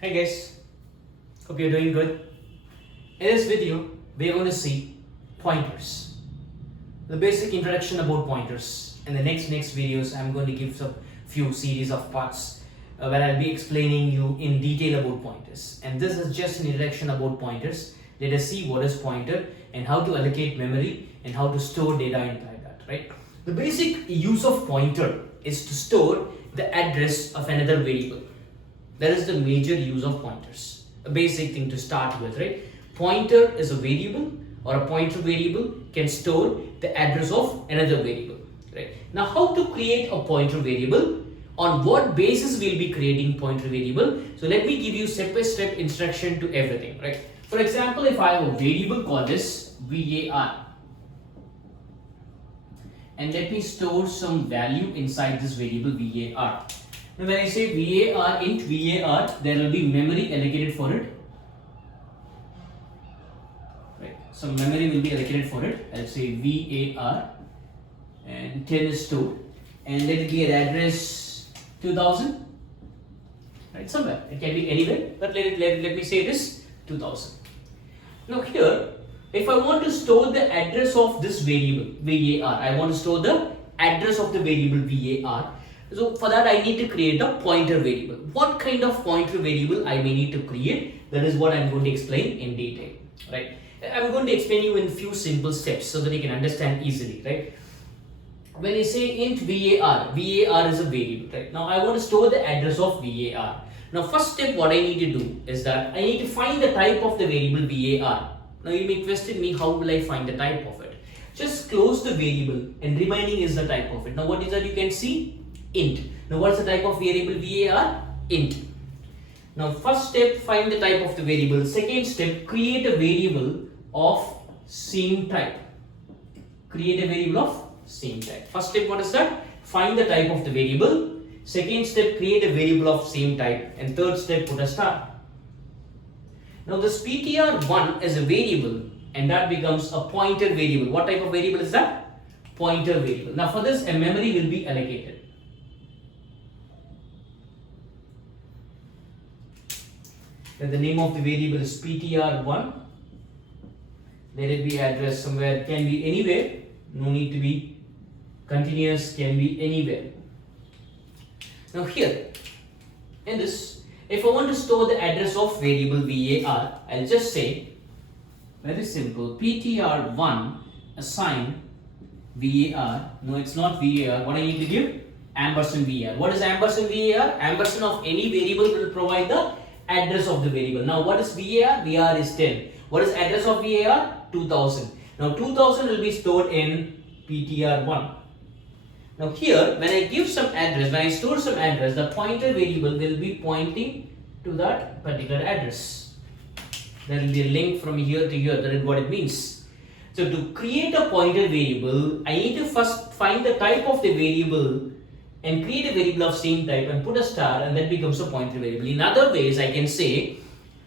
Hey guys, hope you're doing good. In this video, we're going to see pointers. The basic introduction about pointers. In the next videos, I'm going to give some few series of parts where I'll be explaining you in detail about pointers. And this is just an introduction about pointers. Let us see what is pointer and how to allocate memory and how to store data inside that, right? The basic use of pointer is to store the address of another variable. That is the major use of pointers. A basic thing to start with, right? Pointer is a variable or a pointer variable can store the address of another variable, right? Now, how to create a pointer variable? On what basis we'll be creating pointer variable? So let me give you step-by-step instruction to everything, right? For example, if I have a variable called this var, and let me store some value inside this variable var. Now when I say var, int var, there will be memory allocated for it. Right. Some memory will be allocated for it. I'll say var and 10 is stored. And let it be an address 2000. Right, somewhere. It can be anywhere, but let me say it is 2000. Now here, if I want to store the address of this variable var, I want to store the address of the variable var. So for that I need to create a pointer variable. What kind of pointer variable I may need to create? That is what I'm going to explain in detail, right? I'm going to explain you in few simple steps so that you can understand easily, right? When I say int var is a variable, right? Now I want to store the address of var. Now first step what I need to do is that I need to find the type of the variable var. Now you may question me, how will I find the type of it? Just close the variable and remaining is the type of it. Now what is that you can see? Int. Now what is the type of variable var? Int. Now first step, find the type of the variable. Second step, create a variable of same type. Create a variable of same type. First step, what is that? Find the type of the variable. Second step, create a variable of same type. And third step, put a star. Now this ptr1 is a variable and that becomes a pointer variable. What type of variable is that? Pointer variable. Now for this, a memory will be allocated. Then the name of the variable is ptr1. Let it be addressed somewhere, can be anywhere, no need to be continuous, can be anywhere. Now here, in this, if I want to store the address of variable var, I'll just say, very simple, ptr1 assign var, no it's not var, what I need to give? Ampersand var. What is ampersand var? Ampersand of any variable will provide the address of the variable. Now what is var? var is 10. What is address of var? 2000. Now 2000 will be stored in ptr1. Now here, when I give some address, when I store some address, the pointer variable will be pointing to that particular address. There will be a link from here to here. That is what it means. So to create a pointer variable, I need to first find the type of the variable and create a variable of same type and put a star, and that becomes a pointer variable. In other ways, I can say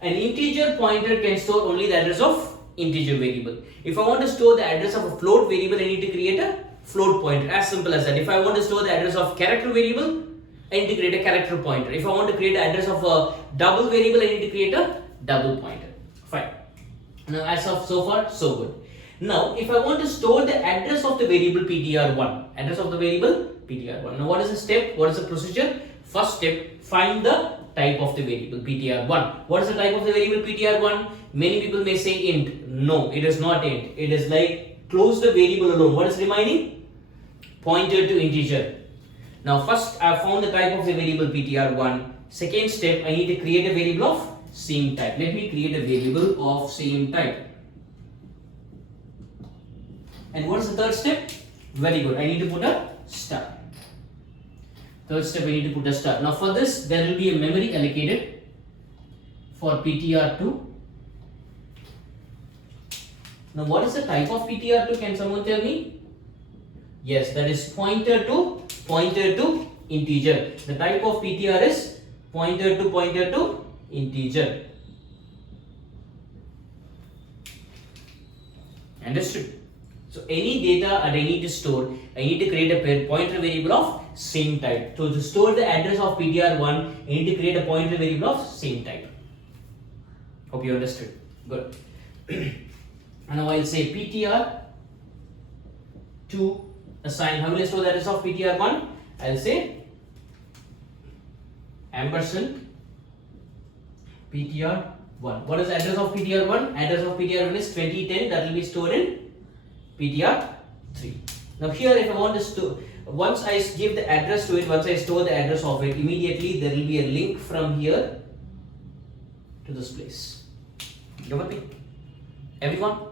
an integer pointer can store only the address of integer variable. If I want to store the address of a float variable, I need to create a float pointer. As simple as that. If I want to store the address of character variable, I need to create a character pointer. If I want to create the address of a double variable, I need to create a double pointer. Fine. Now as of so far, so good. Now if I want to store the address of the variable ptr1, address of the variable ptr1. Now what is the step? What is the procedure? First step, find the type of the variable ptr1. What is the type of the variable ptr1? Many people may say int. No, it is not int. It is like close the variable alone. What is remaining? Pointer to integer. Now first I have found the type of the variable ptr1. Second step, I need to create a variable of same type. Let me create a variable of same type. And what is the third step? Very good. I need to put a star. Third step, I need to put a star. Now for this, there will be a memory allocated for ptr2. Now what is the type of ptr2? Can someone tell me? Yes, that is pointer to integer. The type of ptr is pointer to integer. Understood? So any data that I need to store, I need to create a pointer variable of same type. So to store the address of PTR1, you need to create a pointer variable of same type. Hope you understood. Good. And now I'll say PTR2 assign. How will I store the address of PTR1? I'll say ampersand PTR1. What is the address of PTR1? Address of PTR1 is 2010. That will be stored in PTR3. Now here, if I want to store, once I give the address to it, once I store the address of it, immediately there will be a link from here to this place. You with me? Everyone?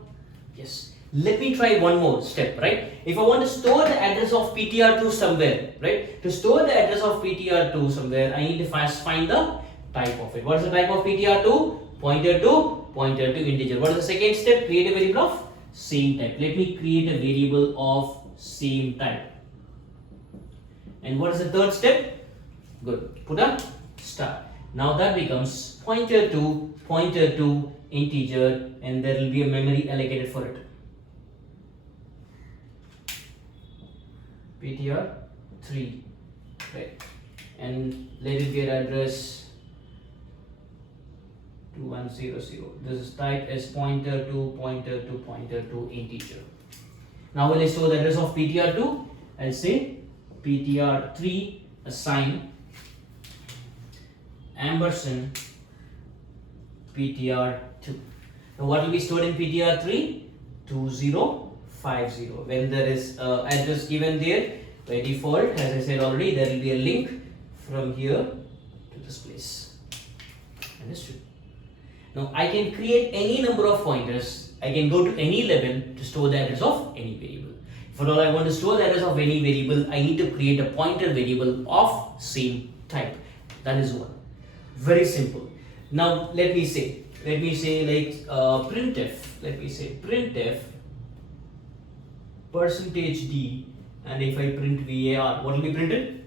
Yes. Let me try one more step, right? If I want to store the address of PTR2 somewhere, right? To store the address of PTR2 somewhere, I need to first find the type of it. What is the type of PTR2? Pointer to integer. What is the second step? Create a variable of same type. Let me create a variable of same type. And what is the third step? Good. Put a star. Now that becomes pointer to integer, and there will be a memory allocated for it. PTR3, right? And let it get address 2100. This is type as pointer to integer. Now when I store the address of PTR2, I'll say PTR3 assign ampersand PTR2. Now what will be stored in PTR3? 2050. When there is address given there, by default, as I said already, there will be a link from here to this place. Understood? Now I can create any number of pointers. I can go to any level to store the address of any variable. For all I want to store the address of any variable, I need to create a pointer variable of same type. That is one. Very simple. Now let me say like printf. Let me say printf %d, and if I print var, what will be printed?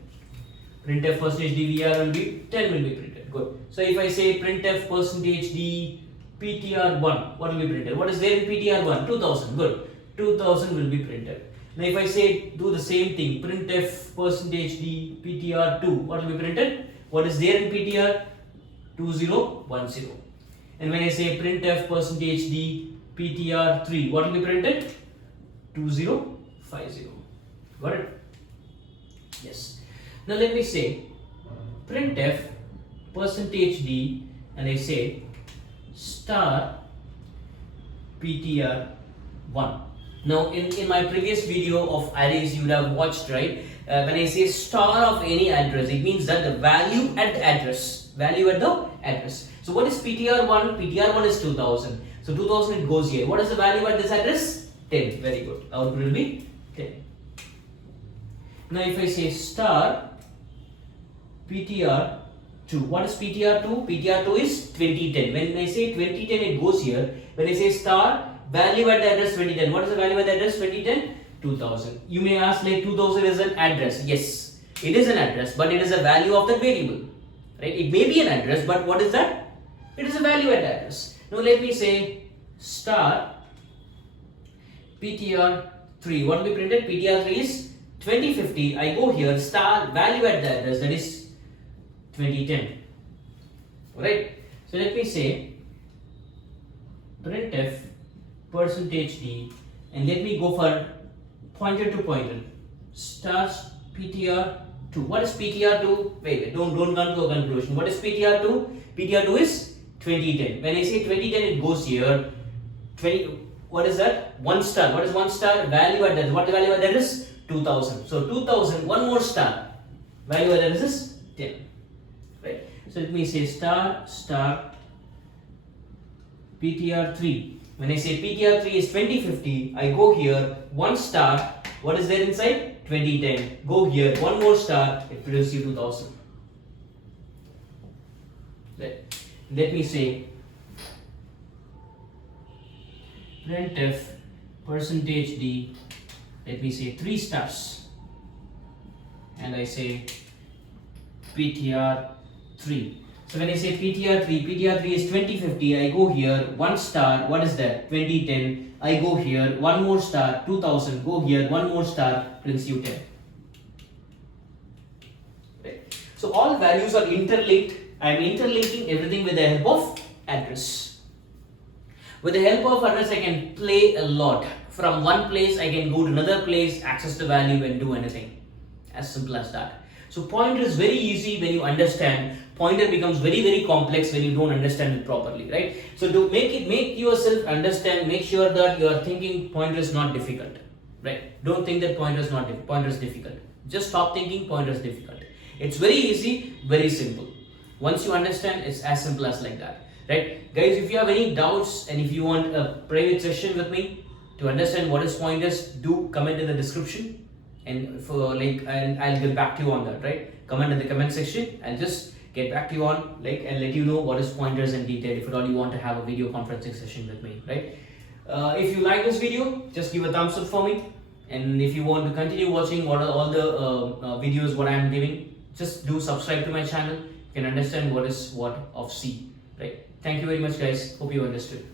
Printf %d var will be 10 will be printed. Good. So if I say printf %d ptr1, what will be printed? What is there in ptr1? 2000. Good. 2000 will be printed. Now if I say do the same thing, printf %d ptr2, what will be printed? What is there in ptr? 2010. And when I say printf %d ptr3, what will be printed? 2050. Got it? Yes. Now let me say printf %d, and I say star ptr1. Now in my previous video of arrays you would have watched, right? When I say star of any address, it means that the value at the address. So what is ptr1? ptr1 is 2000. So 2000 it goes here. What is the value at this address? 10. Very good. Output will be 10. Now if I say star ptr2, what is ptr2? ptr2 is 2010. When I say 2010 it goes here. When I say star value at the address 2010, what is the value at the address 2010? 2000. You may ask, like 2000 is an address. Yes, it is an address, but it is a value of the variable, right? It may be an address, but what is that? It is a value at the address. Now let me say star ptr3. What will be printed? ptr3 is 2050. I go here, star value at the address, that is 2010. Alright. So let me say printf %d, and let me go for pointer to pointer star ptr2. What is ptr2? Wait, don't come to a conclusion. What is ptr2? ptr2 is 2010. When I say 2010 it goes here. 20, what is that? 1 star. What is 1 star? Value at that. What the value at that is? 2000. So 2000, one more star. Value at that is 10. Right. So let me say star ptr3. When I say ptr3 is 2050, I go here, 1 star. What is there inside? 2010. Go here, 1 more star. It produces you 2000. Let me say printf %d. Let me say 3 stars, and I say ptr3. So when I say ptr3 is 2050. I go here, 1 star. What is that? 2010. I go here, 1 more star. 2000. Go here, 1 more star. Brings you 10. So all values are interlinked. I am interlinking everything with the help of address. With the help of address, I can play a lot. From one place, I can go to another place, access the value and do anything. As simple as that. So pointer is very easy when you understand. Pointer becomes very complex when you don't understand it properly, right? So to make yourself understand, make sure that you are thinking pointer is not difficult, right? Don't think that pointer is difficult. Just stop thinking pointer is difficult. It's very easy, very simple. Once you understand, it's as simple as like that, right? Guys, if you have any doubts and if you want a private session with me to understand what is pointers, do comment in the description, and and I'll get back to you on that, right? Comment in the comment section. I'll just get back to you on and let you know what is pointers in detail if at all you want to have a video conferencing session with me, right? If you like this video, just give a thumbs up for me, and if you want to continue watching what are all the videos what I am giving, just do subscribe to my channel. You can understand what is what of C, right? Thank you very much, guys. Hope you understood.